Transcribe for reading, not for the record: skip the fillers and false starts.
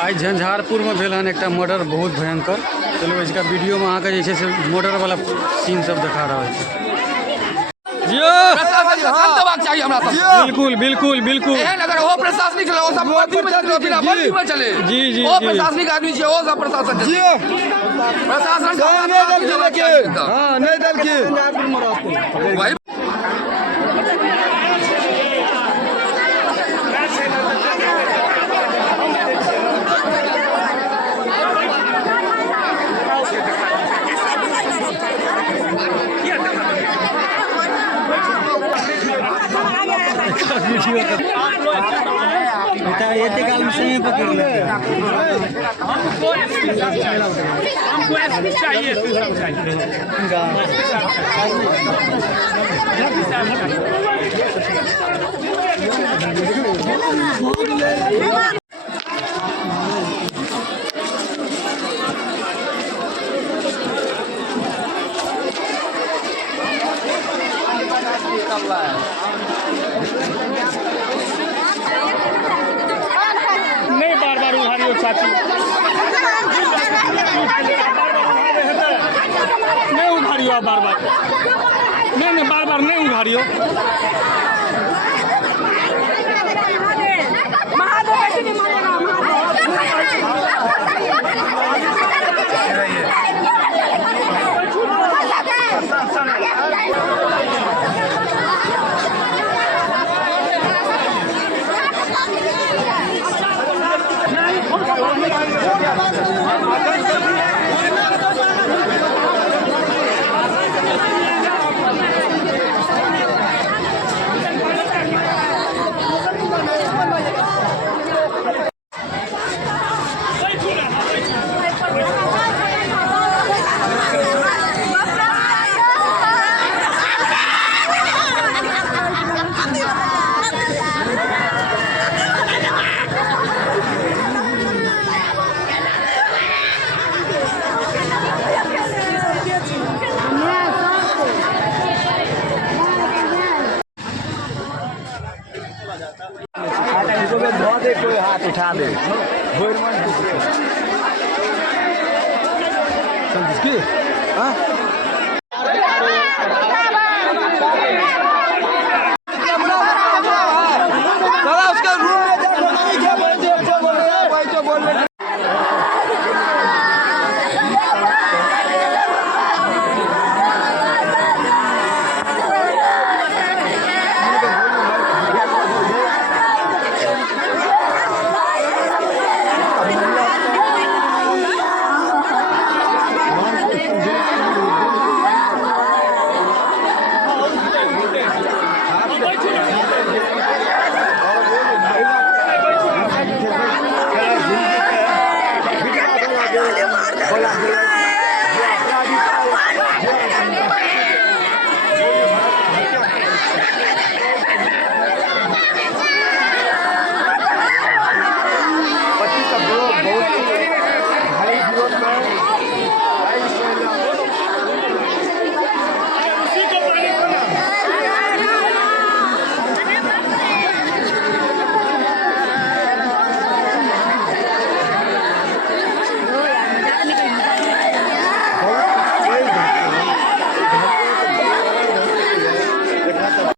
आज झंझारपुर में भेल हन एक मर्डर बहुत भयंकर। चलो इसका वीडियो में अहाँ के से मर्डर वाला सीन सब दिखा रहा है। बिल्कुल बिल्कुल बिल्कुल अगर वो प्रशासनिक चले, वो सब बिना बंदी में चले। जी जी वो प्रशासनिक आदमी छे, वो सब प्रशासन प्रशासन नहीं दल के भाई ये काल में पकड़ लेते हैं। हमको एसपी चाहिए, नहीं बार बार उधारी हो चाची, नहीं उधारी हो बार बार, नहीं बार बार नहीं उधारी हो। कोई हाथ उठा दे उसका रूम में